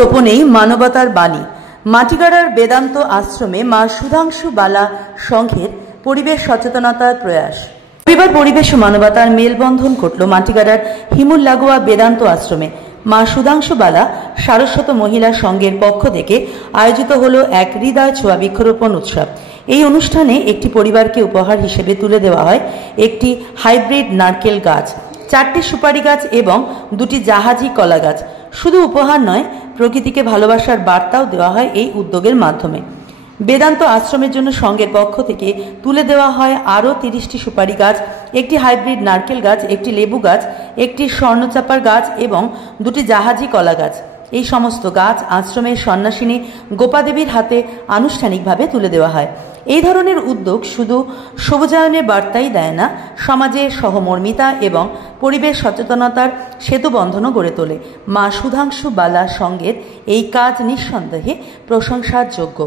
রোপণেই মানবতার বাণী। মাটিগাড়ার বেদান্ত আশ্রমে মা সুধাংশু বালা সংঘের পরিবেশ সচেতনতার প্রয়াস। রবিবার পরিবেশ ও মানবতার মেলবন্ধন ঘটল মাটিগাড়ার হিমুল লাগোয়া বেদান্ত আশ্রমে। মা সুধাংশু বালা সারস্বত মহিলা সংঘের পক্ষ থেকে আয়োজিত হল এক হৃদয় ছোঁয়া বৃক্ষরোপণ উৎসব। এই অনুষ্ঠানে একটি পরিবারকে উপহার হিসেবে তুলে দেওয়া হয় একটি হাইব্রিড নারকেল গাছ, 4টি সুপারি গাছ এবং 2টি জাহাজি কলা গাছ। শুধু উপহার নয়, প্রকৃতিকে ভালোবাসার বার্তাও দেওয়া হয় এই উদ্যোগের মাধ্যমে। বেদান্ত আশ্রমের জন্য সংঘের পক্ষ থেকে তুলে দেওয়া হয় আরও 30টি সুপারি গাছ, একটি হাইব্রিড নারকেল গাছ, একটি লেবু গাছ, একটি স্বর্ণচাপার গাছ এবং 2টি জাহাজি কলা গাছ। এই সমস্ত গাছ আশ্রমের সন্ন্যাসিনী গোপাদেবীর হাতে আনুষ্ঠানিকভাবে তুলে দেওয়া হয়। এই ধরনের উদ্যোগ শুধু সবুজায়নের বার্তাই দেয় না, সমাজে সহমর্মিতা এবং পরিবেশ সচেতনতার সেতুবন্ধনও গড়ে তোলে। মা সুধাংশু বালা সংঘের এই কাজ নিঃসন্দেহে প্রশংসার যোগ্য।